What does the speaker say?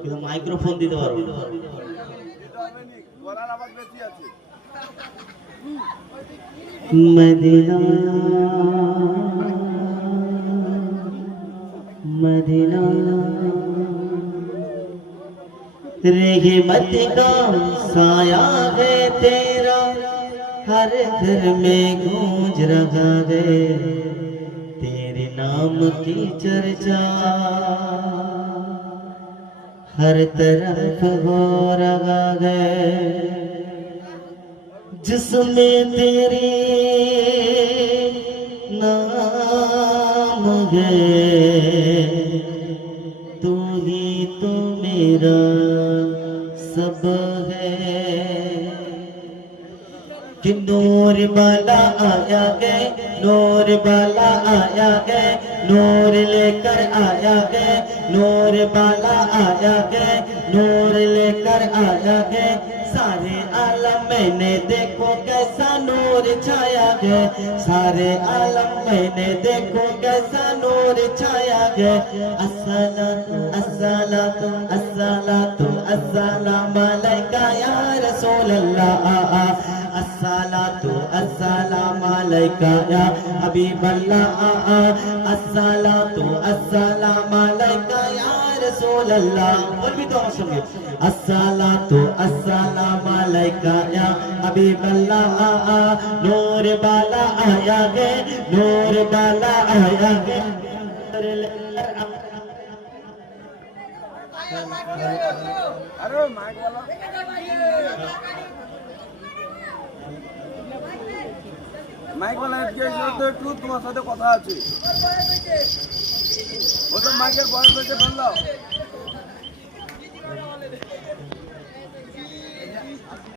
কিন্তু মাইক্রোফোন দিতে পারবো না। এটা হবে নি গলার আওয়াজ বেশি আছে মদিনা मदीना रहमत का साया है तेरा हर घर में गूंज रहा है तेरे नाम की चर्चा हर तरफ़ हो रहा है जिसमें तेरे नाम है, तू ही तो मेरा सब है। कि नूर वाला आया गए नूर बाला आया है, नूर लेकर आया गए नूर वाला आया है, नूर लेकर आया है। सारे आलम मैंने देखो कैसा नूर छाया है। सारे आलम मैंने देखो कैसा नूर छाया है। अस्सलातु अस्सलातु अस्सलातु, अस्सलाम अलैका या रसूल अल्लाह আসসালাতু আসসালামু আলাইকা ইয়া হাবিবাল্লাহ আসসালাতু আসসালামু আলাইকা ইয়া রাসূলুল্লাহ। বলবি তো আমার সঙ্গে। আসসালাতু আসসালামু আলাইকা ইয়া হাবিবাল্লাহ নূর বালা আয়া গে, নূর বালা আয়া মাইক বলো। মাইকওয়ালা একটু তোমার সাথে কথা আছে। ওদের মাইকের বয়স হয়েছে ফেললাম